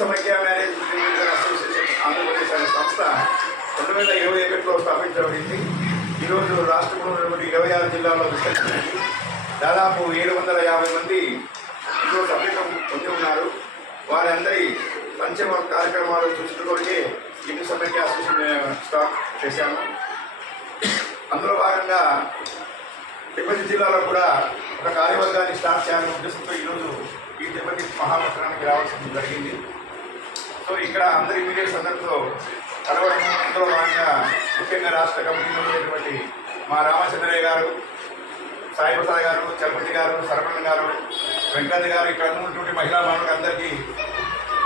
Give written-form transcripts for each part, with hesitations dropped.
సమైక్య marriage association Andhra Pradesh అనే సంస్థ 2021లో స్థాపించబడింది. ఈరోజు రాష్ట్రంలో ఉన్నటువంటి 26 జిల్లాల్లో విస్తరించింది. దాదాపు 750 మంది ఇందులో సభ్యత్వం పొంది ఉన్నారు. వారందరి సంక్షేమ కార్యక్రమాలు చూసుకొనికే హిందూ సమైక్య అసోసియేషన్ స్టార్ట్ చేశాము. అందులో భాగంగా తిరుపతి జిల్లాలో కూడా ఒక కార్యవర్గాన్ని స్టార్ట్ చేయాలనే ఉద్దేశంతో ఈరోజు ఈ తిరుపతి మహాపట్టణానికి రావాల్సి జరిగింది. సో ఇక్కడ అందరి ఇమీడియట్స్ అందరితో కలవడం, అందులో భాగంగా ముఖ్యంగా రాష్ట్ర కమిటీలో ఉండేటువంటి మా రామచంద్రయ్య గారు, సాయిప్రసాద్ గారు, చలపతి గారు, సరవణ గారు, వెంకన్న గారు, ఇక్కడ ఉన్నటువంటి మహిళా మానవులందరికీ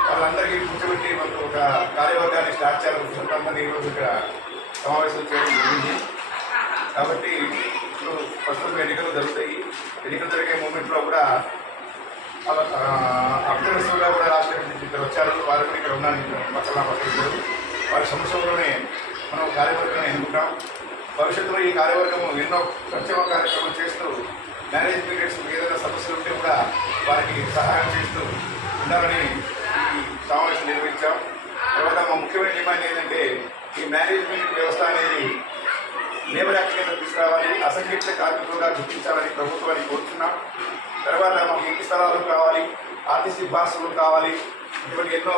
వాళ్ళందరికీ కూర్చోబెట్టి మనకు ఒక కార్యవర్గాన్ని స్టార్ట్ చేయాలని అందరినీ ఈరోజు ఇక్కడ సమావేశం చేయడం జరిగింది. కాబట్టి ఇప్పుడు ప్రస్తుతం ఎన్నికలు జరుగుతాయి. ఎన్నికలు జరిగే మూమెంట్లో కూడా అభ్యర్థులుగా కూడా రాష్ట్ర నుంచి ఇక్కడ వచ్చారు. వారు కూడా ఇక్కడ ఉన్నారు, పక్కన పక్కన వారి సంవత్సరంలోనే మనం కార్యవర్గాన్ని ఎన్నుకుంటాం. భవిష్యత్తులో ఈ కార్యవర్గం ఎన్నో సంక్షేమ కార్యక్రమాలు చేస్తూ మ్యారేజ్ పీరియడ్స్ ఏదైనా సమస్యలు ఉంటే కూడా వారికి సహాయం చేస్తూ ఉండాలని ఈ సమావేశం నిర్వహించాం. తర్వాత మా ముఖ్యమైన డిమాండ్ ఏంటంటే ఈ మ్యారేజ్ పీరియడ్ వ్యవస్థ అనేది లేబర్ యాక్ట్ కింద తీసుకురావాలి, అసంఘటిత కార్మికులుగా గుర్తించాలని ప్రభుత్వాన్ని కోరుతున్నాం. తర్వాత మాకు ఇంటి స్థలాలు కావాలి, ఆర్టీసీ బస్సులు కావాలి, ఇటువంటి ఎన్నో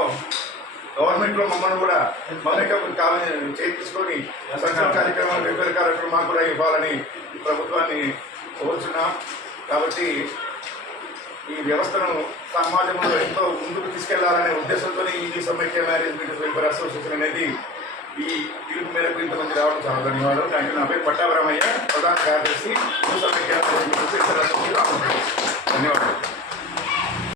గవర్నమెంట్లో మమ్మల్ని కూడా మౌలిక కావాలని చేయించుకొని సంక్షేమ కార్యక్రమాలు, వెల్ఫేర్ కార్యక్రమాలు కూడా ఇవ్వాలని ప్రభుత్వాన్ని కోరుచున్నాం. కాబట్టి ఈ వ్యవస్థను సమాజంలో ఎంతో ముందుకు తీసుకెళ్లాలనే ఉద్దేశంతో ఈ సమైక్య మ్యారేజ్ వెల్ఫేర్ అసోసియేషన్ అనేది ఈ పిలుపు మేరకు ఇంతమంది రావడం చాలా ధన్యవాదాలు. దానికి నా పేరు పట్టాభరమయ్య, ప్రధాన కార్యదర్శి సమైక్య ధన్యవాదాలు.